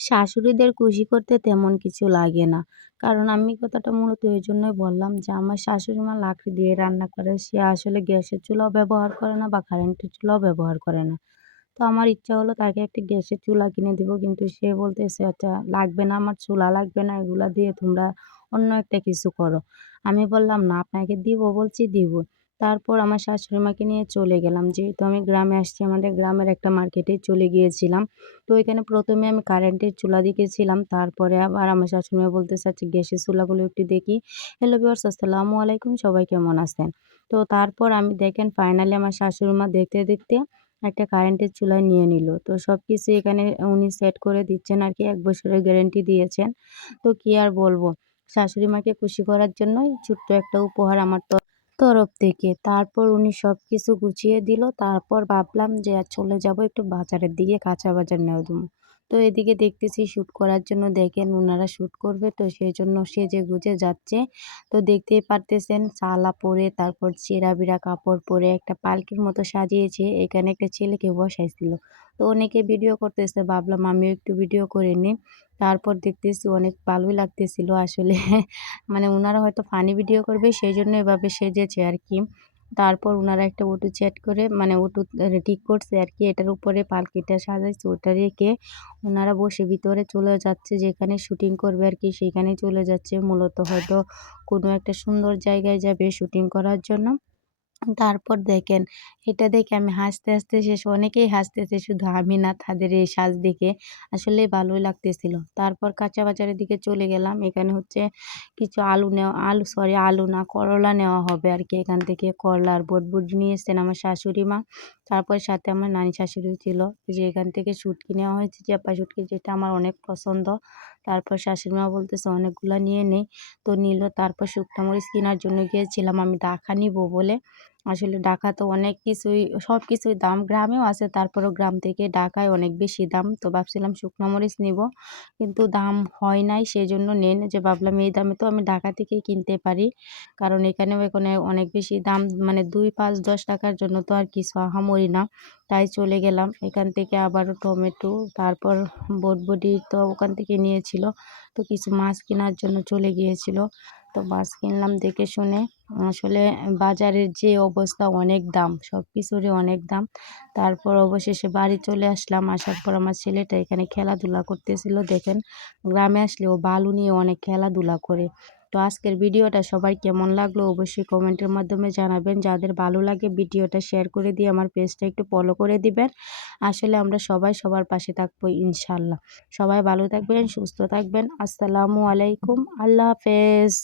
শাশুড়িদের খুশি করতে তেমন কিছু লাগে না। কারণ আমি কথাটা মূলত এজন্যই বললাম যে আমার শাশুড়ি মা লাকড়ি দিয়ে রান্না করে। সে আসলে গ্যাসের চুলাও ব্যবহার করে না বা কারেন্টের চুলাও ব্যবহার করে না। তো আমার ইচ্ছা হলো তাকে একটা গ্যাসের চুলা কিনে দিব। কিন্তু সে বলতেছে, "আচ্ছা লাগবে না, আমার চুলা লাগবে না। এগুলা দিয়ে তোমরা অন্য একটা কিছু করো।" আমি বললাম, "না, আপনাকে দিব বলছি দিব।" তারপর আমার শাশুড়ি মাকে নিয়ে চলে গেলাম। যেহেতু আমি গ্রামে আসছি, আমাদের গ্রামের একটা মার্কেটে চলে গিয়েছিলাম। তো ওইখানে ১ম এ আমি কারেন্টের চুলা দেখেছিলাম। তারপরে আবার আমার শাশুড়ি মা বলতেছে, "আচ্ছা গ্যাসের চুলাগুলো একটু দেখি।" হ্যালো ভিউয়ার্স, আসসালামু আলাইকুম। সবাই কেমন আছেন? তো তারপর আমি দেখেন ফাইনালি আমার শাশুড়ি মা দেখতে, দেখতে একটা কারেন্টের চুলা নিয়ে নিল। তো সবকিছু এখানে উনি সেট করে দিচ্ছেন আরকি। ১ বছরের গ্যারান্টি দিয়েছেন। তো কি আর বলবো? শাশুড়ি মাকে খুশি করার জন্যই ছোট্ট একটা উপহার আমার তরফ থেকে। তারপর উনি সবকিছু গুছিয়ে দিল। তারপর ভাবলাম যে চলে যাবো একটু বাজারের দিকে, কাঁচা বাজার নেওয়ার জন্য। তো এদিকে দেখতেছি শুট করার জন্য দেখেন উনারা শুট করবে তো সেজন্য সেজেগুজে যাচ্ছে। তো দেখতেই পারতেছেন সালা পরে তারপর ছেঁড়া-বিড়া কাপড় পরে একটা পালকির মতো সাজিয়েছে। এখানে একটা ছেলেকে বসাইছিল। তো অনেকে ভিডিও করতেছে ভাবলাম আমিও একটু ভিডিও করে নিই। তারপর দেখতেছি অনেক ভালোই লাগতেছিল আসলে। মানে উনারা হয়তো ফানি ভিডিও করবে সেইজন্য এভাবে সেজেছে আরকি। তারপর উনারা একটা অটো সেট করে মানে অটো ঠিক করছে আরকি। এটার উপরে পালকিটা সাজাইছে ওটা রেখে উনারা বসে ভিতরে চলে যাচ্ছে যেখানে শুটিং করবে আরকি সেখানেই চলে যাচ্ছে। মূলত হয়তো কোনো একটা সুন্দর জায়গায় যাবে শুটিং করার জন্য। তারপর দেখেন, এটা দেখে আমি হাসতে, হাসতে শেষ অনেকেই হাসতেছে শুধু আমি না তাদের এই সাজ দেখে। আসলেই ভালোই লাগতেছিল। তারপর কাঁচা বাজারের দিকে চলে গেলাম। এখানে হচ্ছে কিছু আলু না করলা নেওয়া হবে আরকি এখান থেকে। করলা আর বটবটি নিয়ে এসছেন আমার শাশুড়ি মা। তারপর সাথে আমার নানি শাশুড়িও ছিল। যে এখান থেকে শুটকি নেওয়া হয়েছে চ্যাপা শুটকি যেটা আমার অনেক পছন্দ। তারপর শাশুড়ি মা বলতেছে অনেকগুলা নিয়ে নেই। তো নিল। তারপর শুকনা মরিচ কেনার জন্য গিয়েছিলাম আমি ডাঁখা নিবো বলে। আসলে ঢাকা তো অনেক কিছুই সবকিছুই দাম। গ্রামেও আছে তারপরেও গ্রাম থেকে ঢাকায় অনেক বেশি দাম। তো ভাবছিলাম শুকনা মরিচ নিবো। কিন্তু দাম হয় নাই সেজন্য যে ভাবলাম এই দামে তো আমি ঢাকা থেকেই কিনতে পারি। কারণ এখানে অনেক বেশি দাম মানে ২, ৫, ৳১০ জন্য তো আর কিছু আহামরি না। তাই চলে গেলাম। এখান থেকে আবারও টমেটো তারপর বটবটি তো ওখান থেকে নিয়েছিল। তো কিছু মাছ কেনার জন্য চলে গিয়েছিল। তো মাছ কিনলাম দেখে শুনে। আসলে বাজারের যে অবস্থা অনেক দাম, সবকিছুরই অনেক দাম। তারপর অবশেষে বাড়ি চলে আসলাম। আসার পর আমার ছেলেটা এখানে খেলাধুলা করতেছিল। দেখেন গ্রামে আসলে ও বালু নিয়ে অনেক খেলাধুলা করে। তো আজকের ভিডিওটা সবার কেমন লাগলো অবশ্যই কমেন্টের মাধ্যমে জানাবেন। যাদের ভালো লাগে ভিডিওটা শেয়ার করে দিয়ে আমার পেজটা একটু ফলো করে দিবেন। আসলে আমরা সবাই সবার পাশে থাকবো ইনশাআল্লাহ। সবাই ভালো থাকবেন, সুস্থ থাকবেন। আসসালামু আলাইকুম। আল্লাহ হাফেজ।